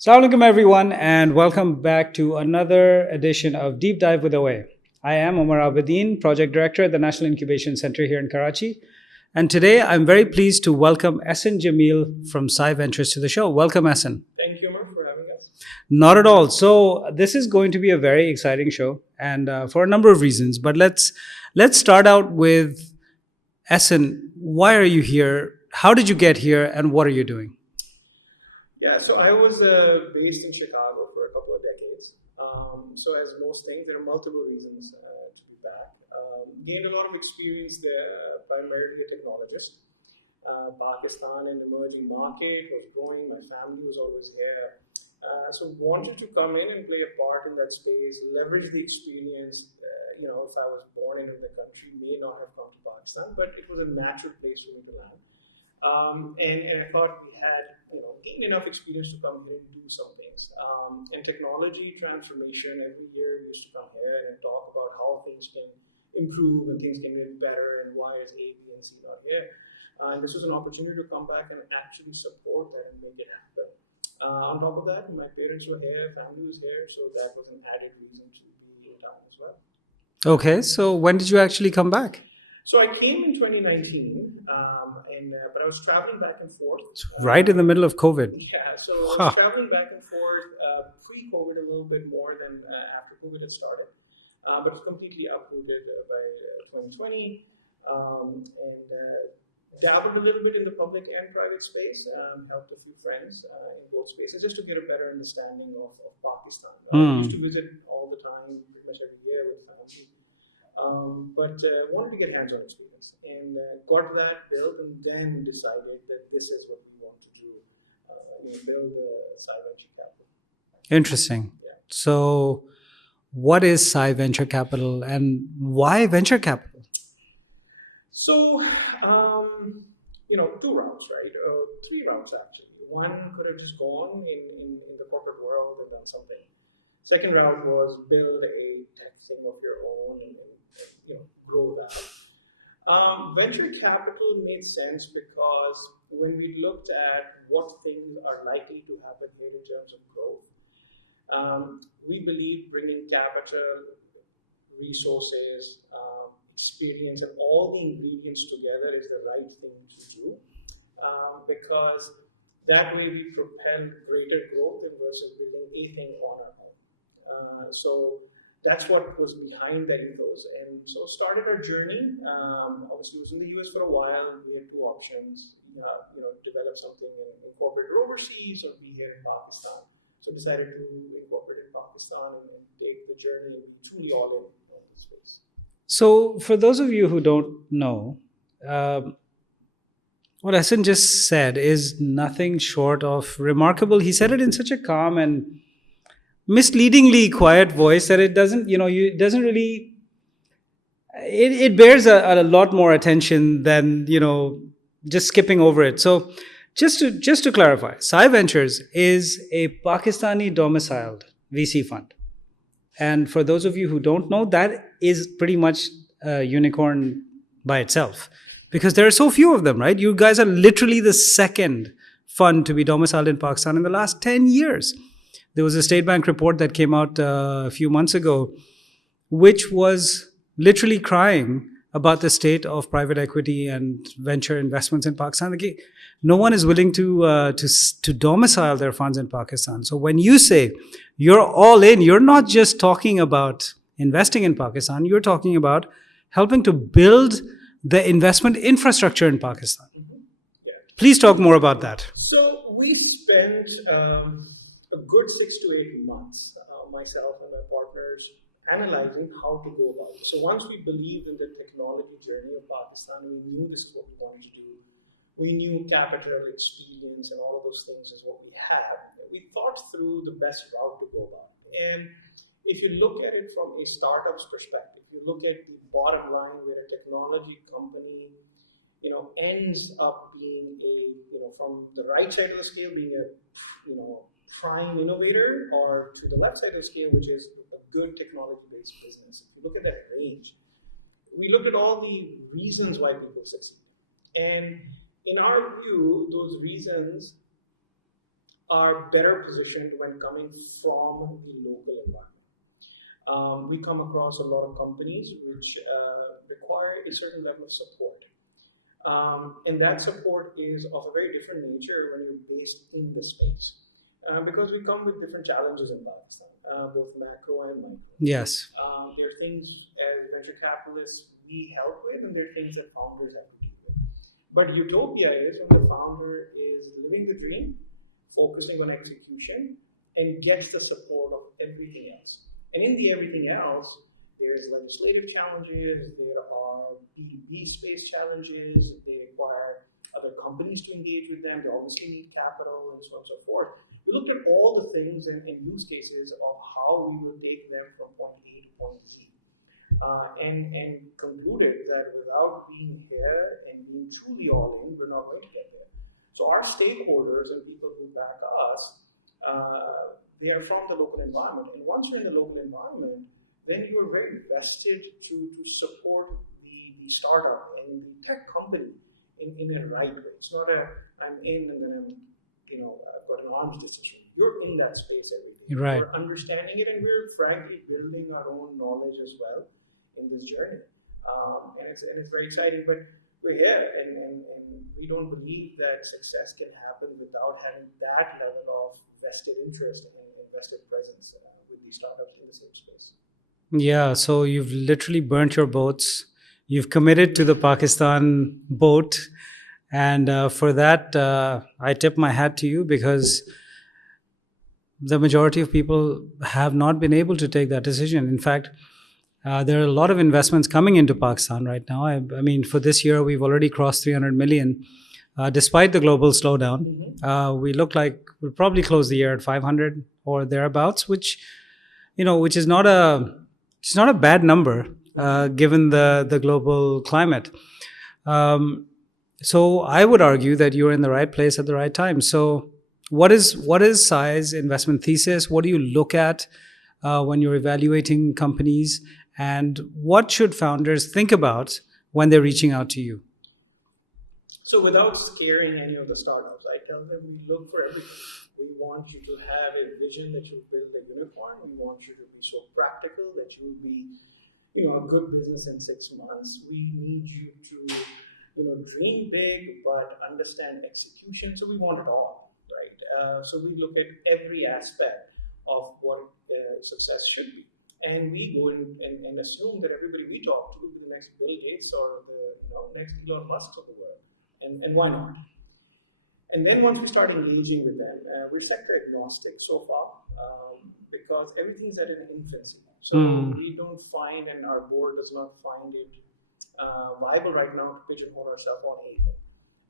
Assalamu alaikum everyone and welcome back to another edition of Deep Dive with OA. I am Omar Abedin, Project Director at the National Incubation Center here in Karachi. And today I'm very pleased to welcome Ahsan Jamil from sAi Ventures to the show. Welcome, Ahsan. Thank you, Omar, for having us. Not at all. So this is going to be a very exciting show and for a number of reasons. But let's start out with Ahsan. Why are you here? How did you get here and what are you doing? Yeah, so I was based in Chicago for a couple of decades. So, as most things, there are multiple reasons to be back. Gained a lot of experience there, primarily a technologist. Pakistan, an emerging market, was growing. My family was always here. So, wanted to come in and play a part in that space, leverage the experience. If I was born into the country, may not have come to Pakistan, but it was a natural place for me to land. And I thought we had gained enough experience to come here and do some things. And technology transformation, every year we used to come here and talk about how things can improve and things can get better and why is A, B, and C not here. And this was an opportunity to come back and actually support that and make it happen. On top of that, my parents were here, family was here, so that was an added reason to be in town as well. Okay, so when did you actually come back? So I came in 2019, but I was traveling back and forth. Right in the middle of COVID. Yeah, so I was traveling back and forth pre-COVID a little bit more than after COVID had started, but it was completely uprooted by 2020, and dabbled a little bit in the public and private space, helped a few friends in both spaces just to get a better understanding of Pakistan. I used to visit all the time, pretty much every year with family. But wanted to get hands-on experience and got that built and then decided that this is what we want to do, build a sAi Venture Capital. Interesting. Yeah. So, what is sAi Venture Capital and why venture capital? So, two routes, right? Three routes actually. One could have just gone in the corporate world and done something. Second route was build a tech thing of your own and grow that. Venture capital made sense because when we looked at what things are likely to happen here in terms of growth, we believe bringing capital, resources, experience, and all the ingredients together is the right thing to do because that way we propel greater growth versus building a thing on our own. So that's what was behind that ethos. And so started our journey. Obviously, was in the US for a while. We had two options: develop something and incorporate it overseas, or be here in Pakistan. So decided to incorporate in Pakistan and take the journey and be truly all in on this space. So, for those of you who don't know, what Ahsan just said is nothing short of remarkable. He said it in such a calm and misleadingly quiet voice that it doesn't, it doesn't really, it bears a lot more attention than, just skipping over it. So just to clarify, sAi Ventures is a Pakistani domiciled VC fund. And for those of you who don't know, that is pretty much a unicorn by itself because there are so few of them, right? You guys are literally the second fund to be domiciled in Pakistan in the last 10 years. There was a State Bank report that came out a few months ago, which was literally crying about the state of private equity and venture investments in Pakistan. No one is willing to domicile their funds in Pakistan. So when you say you're all in, you're not just talking about investing in Pakistan. You're talking about helping to build the investment infrastructure in Pakistan. Mm-hmm. Yeah. Please talk more about that. So we spent a good 6 to 8 months, myself and my partners, analyzing how to go about it. So once we believed in the technology journey of Pakistan, we knew this is what we wanted to do. We knew capital, experience, and all of those things is what we had. We thought through the best route to go about it. And if you look at it from a startup's perspective, you look at the bottom line where a technology company ends up being from the right side of the scale, being a prime innovator, or to the left side of the scale, which is a good technology-based business. If you look at that range, we looked at all the reasons why people succeed. And in our view, those reasons are better positioned when coming from the local environment. We come across a lot of companies which require a certain level of support. And that support is of a very different nature when you're based in the space. Because we come with different challenges in Pakistan, both macro and micro. Yes. There are things as venture capitalists we help with, and there are things that founders have to deal with. But utopia is when the founder is living the dream, focusing on execution, and gets the support of everything else. And in the everything else, there's legislative challenges, there are B2B space challenges, they require other companies to engage with them, they obviously need capital, and so on and so forth. We looked at all the things and use cases of how we would take them from point A to point Z. And concluded that without being here and being truly all in, we're not going to get there. So our stakeholders and people who back us, they are from the local environment. And once you're in the local environment, then you are very vested to support the startup and the tech company in a right way. It's not I'm in and then I've got an arms decision. You're in that space every day. Right. We're understanding it, and we're frankly building our own knowledge as well in this journey. And it's very exciting, but we're here, and we don't believe that success can happen without having that level of vested interest and vested presence with these startups in the same space. Yeah, so you've literally burnt your boats. You've committed to the Pakistan boat. And for that, I tip my hat to you, because the majority of people have not been able to take that decision. In fact, there are a lot of investments coming into Pakistan right now. I mean, for this year, we've already crossed 300 million. Despite the global slowdown, we look like we'll probably close the year at 500 or thereabouts, which is not a bad number given the global climate. So I would argue that you're in the right place at the right time. So what is sAi's investment thesis? What do you look at when you're evaluating companies? And what should founders think about when they're reaching out to you? So without scaring any of the startups, I tell them we look for everything. We want you to have a vision that you build a unicorn. We want you to be so practical that you will be a good business in 6 months. We need you to dream big, but understand execution. So we want it all, right? So we look at every aspect of what success should be. And we go in and assume that everybody we talk to will be the next Bill Gates or the next Elon Musk of the world. And why not? And then once we start engaging with them, we're sector agnostic so far because everything's at an infancy. So we don't find, and our board does not find it viable right now to pigeonhole ourselves on anything.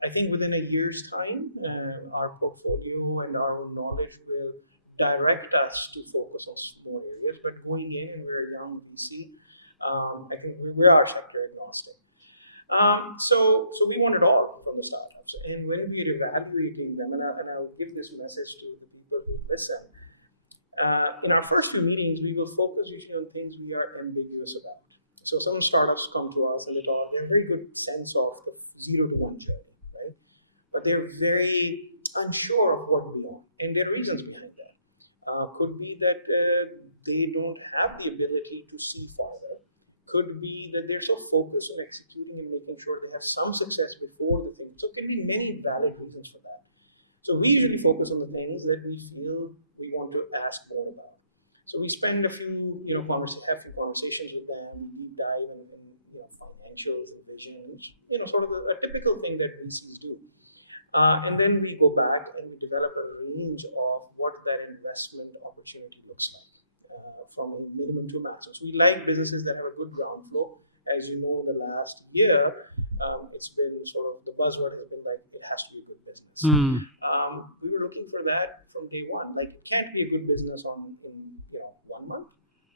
I think within a year's time, our portfolio and our own knowledge will direct us to focus on more areas. But going in, and we're a young VC, I think we are sector agnostic. So we want it all from the startups. And when we're evaluating them, and I'll give this message to the people who listen, in our first few meetings, we will focus usually on things we are ambiguous about. So some startups come to us and they have a very good sense of the 0 to 1 journey, right? But they're very unsure of what we want, and there are reasons behind that. Could be that they don't have the ability to see farther. Could be that they're so focused on executing and making sure they have some success before the thing. So it can be many valid reasons for that. So we usually focus on the things that we feel we want to ask more about. So we spend a few, have few conversations with them, deep dive in financials and vision, sort of a typical thing that VCs do. And then we go back and we develop a range of what that investment opportunity looks like. From a minimum to a maximum. So we like businesses that have a good ground flow. As you know, in the last year, it's been sort of the buzzword has been like it has to be a good business. We were looking for that from day one. Like it can't be a good business in 1 month,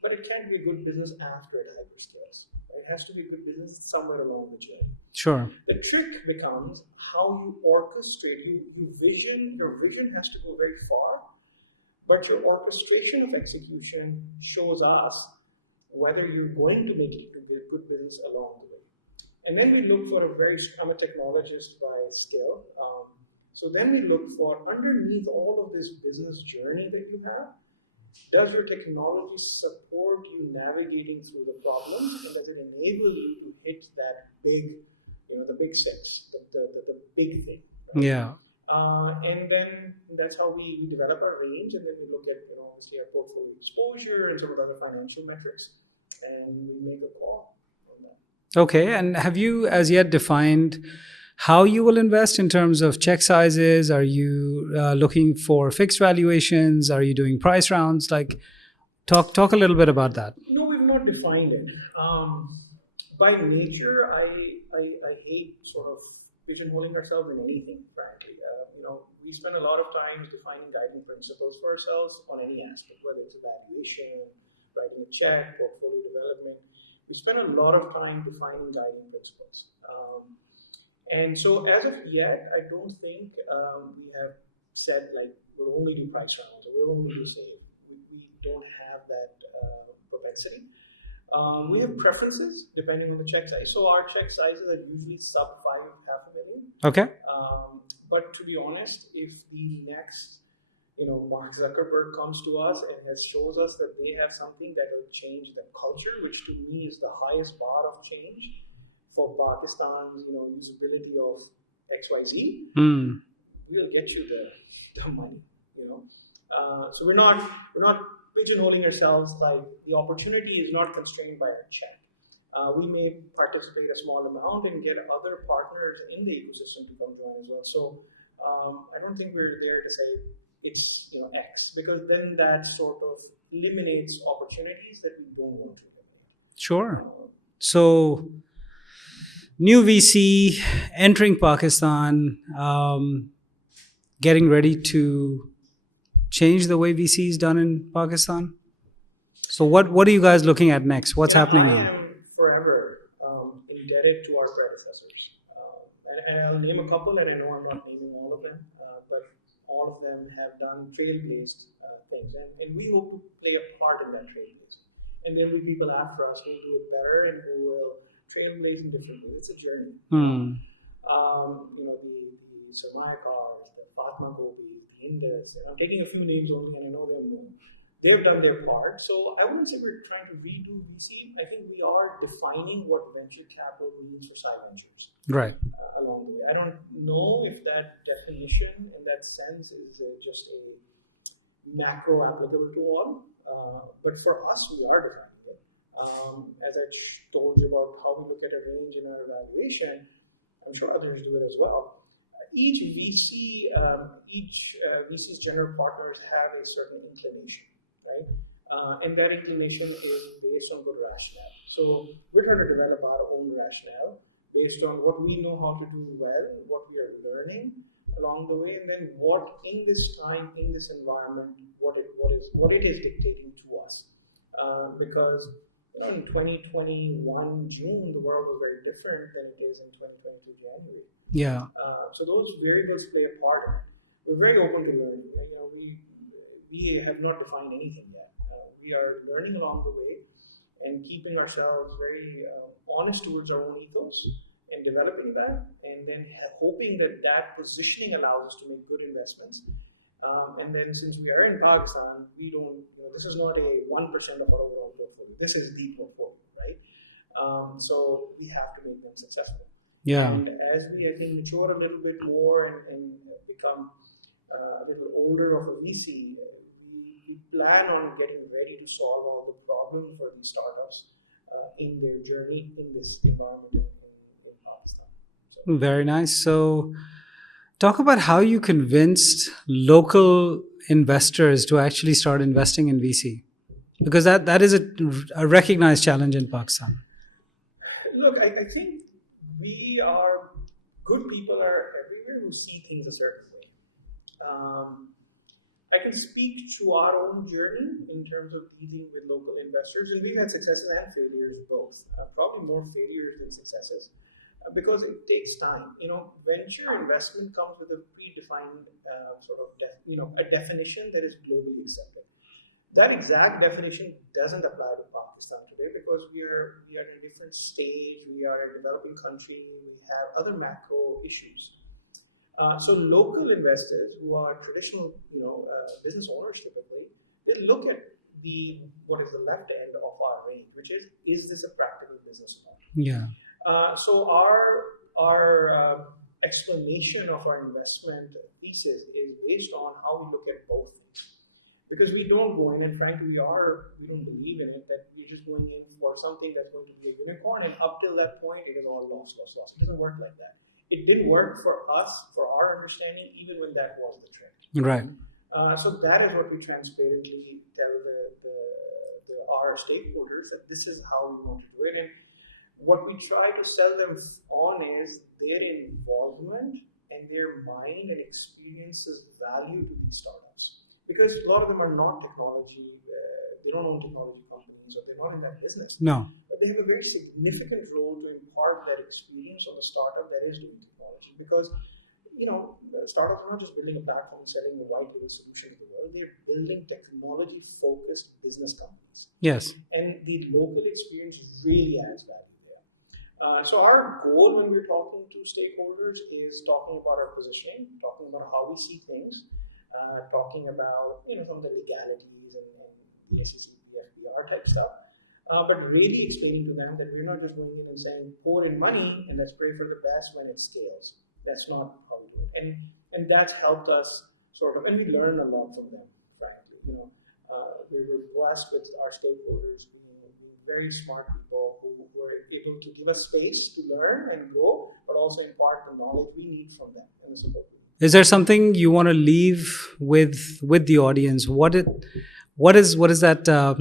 but it can be a good business after it hyperscales. It has to be a good business somewhere along the journey. Sure. The trick becomes how you orchestrate. Your vision has to go very far. But your orchestration of execution shows us whether you're going to make it to a good business along the way. And then we look for I'm a technologist by skill. So then we look for underneath all of this business journey that you have, does your technology support you navigating through the problem, and does it enable you to hit that big, the big six, the big thing? Right? Yeah. And then that's how we develop our range, and then we look at obviously our portfolio exposure and some of the other financial metrics, and we make a call on that. Okay. And have you as yet defined how you will invest in terms of check sizes? Are you looking for fixed valuations? Are you doing price rounds? Like, talk a little bit about that. No, we've not defined it. By nature, I hate sort of pigeonholing ourselves in anything, frankly. We spend a lot of time defining guiding principles for ourselves on any aspect, whether it's evaluation, writing a check, portfolio development. We spend a lot of time defining guiding principles. And so as of yet, I don't think we have said like we'll only do price rounds or we'll only do save. We don't have that propensity. We have preferences depending on the check size. So our check sizes are usually sub $500,000. Okay. But to be honest, if the next Mark Zuckerberg comes to us and shows us that they have something that will change the culture, which to me is the highest bar of change for Pakistan's usability of XYZ, we'll get you the money. So we're not pigeonholing ourselves. Like the opportunity is not constrained by a check. We may participate a small amount and get other partners in the ecosystem to come join as well. So I don't think we're there to say it's X, because then that sort of eliminates opportunities that we don't want to eliminate. Sure. So new VC entering Pakistan, getting ready to change the way VC is done in Pakistan. So what are you guys looking at next? What's happening now? I am forever indebted to our predecessors. And I'll name a couple, and I know I'm not naming all of them, but all of them have done trailblazed things. And we hope to play a part in that trailblaze. And there will be people after us who will do it better and who will trailblaze in different ways. It's a journey. The Sarmaya cars, the Fatma Gobi, the Indus, and I'm taking a few names only, and I know them more. They've done their part. So I wouldn't say we're trying to redo VC. I think we are defining what venture capital means for side ventures. Right. Along the way. I don't know if that definition in that sense is just a macro applicable to all. But for us, we are defining it. As I told you about how we look at a range in our evaluation, I'm sure others do it as well. Each VC's general partners have a certain inclination, right? And that inclination is based on good rationale. So we're trying to develop our own rationale based on what we know how to do well, what we are learning along the way, and then what in this time, in this environment, what it is dictating to us. Because in 2021 June, the world was very different than it is in 2022 January. Yeah. So those variables play a part. We're very open to learning. We have not defined anything yet. We are learning along the way and keeping ourselves very honest towards our own ethos and developing that, and then hoping that positioning allows us to make good investments. And then since we are in Pakistan, we don't, this is not a 1% of our overall portfolio. This is the portfolio, right? So we have to make them successful. Yeah. And as we, I think, mature a little bit more and become a little older of a VC, we plan on getting ready to solve all the problems for these startups in their journey in this environment in Pakistan. So. Very nice. So talk about how you convinced local investors to actually start investing in VC, because that is a recognized challenge in Pakistan. Look, I think good people are everywhere who see things a certain way. I can speak to our own journey in terms of dealing with local investors, and we've had successes and failures both. Probably more failures than successes, because it takes time. Venture investment comes with a predefined a definition that is globally accepted. That exact definition doesn't apply to Pakistan today because we are in a different stage. We are a developing country. We have other macro issues. So local investors who are traditional, business owners typically, they look at what is the left end of our range, which is this a practical business model? Yeah. So our explanation of our investment thesis is based on how we look at both things. Because we don't go in, and frankly, we don't believe in it, that we're just going in for something that's going to be a unicorn, and up till that point, it is all loss. It doesn't work like that. It didn't work for us, for our understanding, even when that was the trend. Right. So that is what we transparently tell our stakeholders, that this is how we want to do it. And what we try to sell them on is their involvement and their mind and experiences value to these startups. Because a lot of them are not technology, they don't own technology companies, or they're not in that business. No. But they have a very significant role to impart that experience on the startup that is doing technology. Because, startups are not just building a platform and selling a white label solution to the world, they're building technology-focused business companies. Yes. And the local experience really adds value there. So our goal when we're talking to stakeholders is talking about our positioning, talking about how we see things, talking about some of the legalities and the SEC, the FBR type stuff, but really explaining to them that we're not just going in and saying pour in money and let's pray for the best when it scales. That's not how we do it, and that's helped us sort of, and we learn a lot from them. Frankly, we're blessed with our stakeholders being very smart people who were able to give us space to learn and grow, but also impart the knowledge we need from them and the support. Is there something you want to leave with the audience? What is that?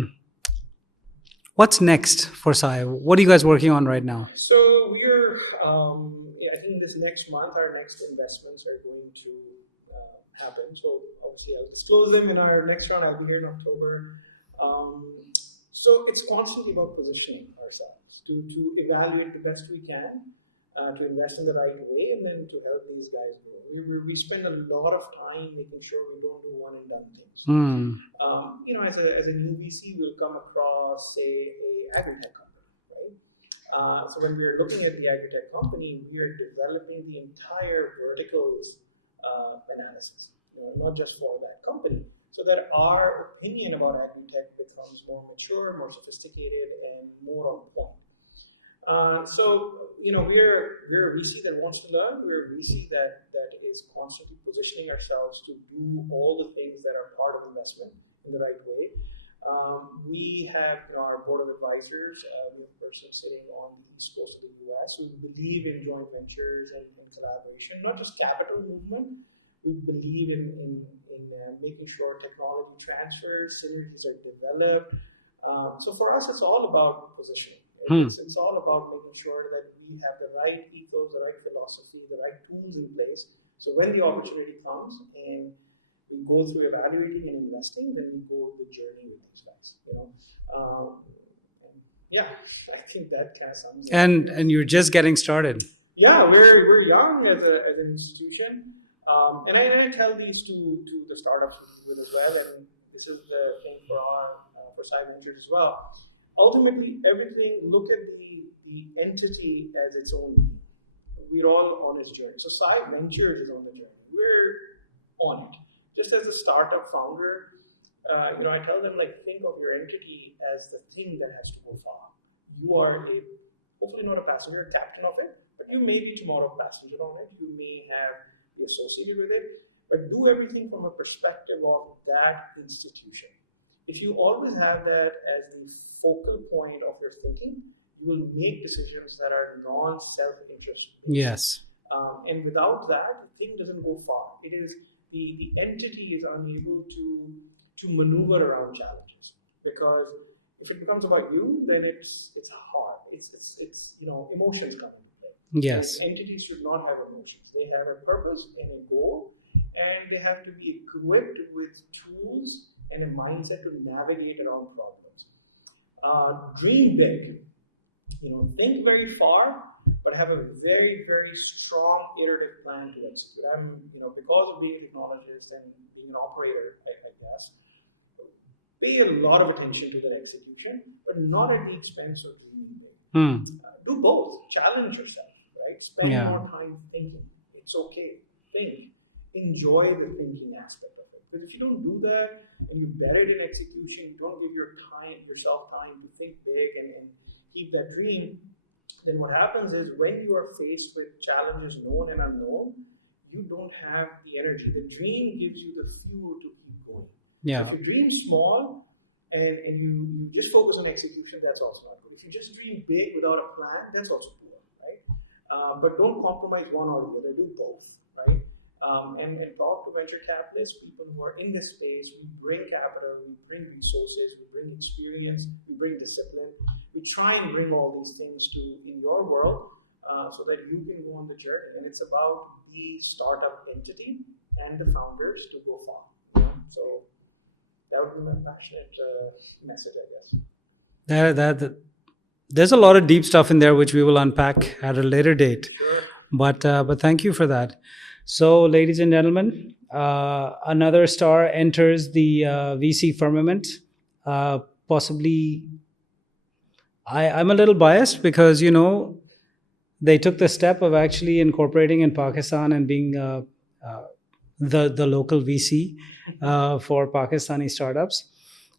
What's next for sAi? What are you guys working on right now? So we're, I think this next month, our next investments are going to happen. So obviously I'll disclose them in our next round. I'll be here in October. So it's constantly about positioning ourselves to evaluate the best we can, to invest in the right way, and then to help these guys grow. We spend a lot of time making sure we don't do one and done things. As a new VC, we'll come across, say, a agri-tech company, right? So when we're looking at the agri-tech company, we are developing the entire verticals analysis, not just for that company, so that our opinion about agri-tech becomes more mature, more sophisticated, and more on point. We're a VC that wants to learn. We're a VC that is constantly positioning ourselves to do all the things that are part of investment in the right way. We have our board of advisors. We have a person sitting on the east coast of the US who believe in joint ventures and collaboration, not just capital movement. We believe in making sure technology transfers, synergies are developed. So for us, it's all about positioning. It's all about making sure that we have the right ethos, the right philosophy, the right tools in place. So when the opportunity comes and we go through evaluating and investing, then we go the journey with these guys. I think that kind of sums it up. And you're just getting started. Yeah, we're young as an institution, and I tell these to the startups we do as well, and this is the thing for sAi Ventures as well. Ultimately, look at the entity as its own being. We're all on its journey. So sAi Ventures is on the journey. We're on it. Just as a startup founder, I tell them, think of your entity as the thing that has to go far. You are hopefully not a passenger, a captain of it, but you may be tomorrow a passenger on it. You may be associated with it, but do everything from a perspective of that institution. If you always have that as the focal point of your thinking, you will make decisions that are non-self-interest. Yes. And without that, the thing doesn't go far. It is the entity is unable to maneuver around challenges, because if it becomes about you, then it's hard. It's emotions come into play. Yes. So entities should not have emotions. They have a purpose and a goal, and they have to be equipped with tools and a mindset to navigate around problems. Dream big. Think very far, but have a very, very strong iterative plan to execute. Because of being a technologist and being an operator, I guess, pay a lot of attention to that execution, but not at the expense of dreaming big. Do both. Challenge yourself, right? Spend more time thinking. It's okay. think, enjoy the thinking aspect of it. But if you don't do that and you bury it in execution, you don't give yourself time to think big and keep that dream, then what happens is when you are faced with challenges known and unknown, you don't have the energy. The dream gives you the fuel to keep going. Yeah. If you dream small and you just focus on execution, that's also not good. If you just dream big without a plan, that's also poor, right? But don't compromise one or the other. Do both, right? And talk to venture capitalists, people who are in this space. We bring capital, we bring resources, we bring experience, we bring discipline. We try and bring all these things to in your world so that you can go on the journey. And it's about the startup entity and the founders to go far. You know? So that would be my passionate message, I guess. There's a lot of deep stuff in there which we will unpack at a later date. Sure. But thank you for that. So, ladies and gentlemen, another star enters the VC firmament. Possibly, I'm a little biased because, you know, they took the step of actually incorporating in Pakistan and being the local VC for Pakistani startups.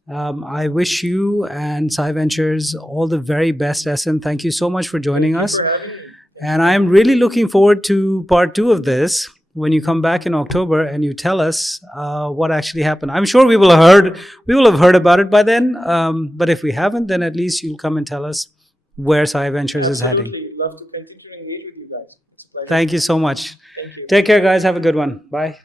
I wish you and sAi Ventures all the very best, Essen. Thank you so much for joining us. For having me. And I'm really looking forward to part 2 of this when you come back in October and you tell us what actually happened. I'm sure we will have heard about it by then. But if we haven't, then at least you'll come and tell us where sAi Ventures is heading. Absolutely. Love to continue to engage with you guys. It's a pleasure. Thank you so much. Thank you. Take care, guys. Have a good one. Bye.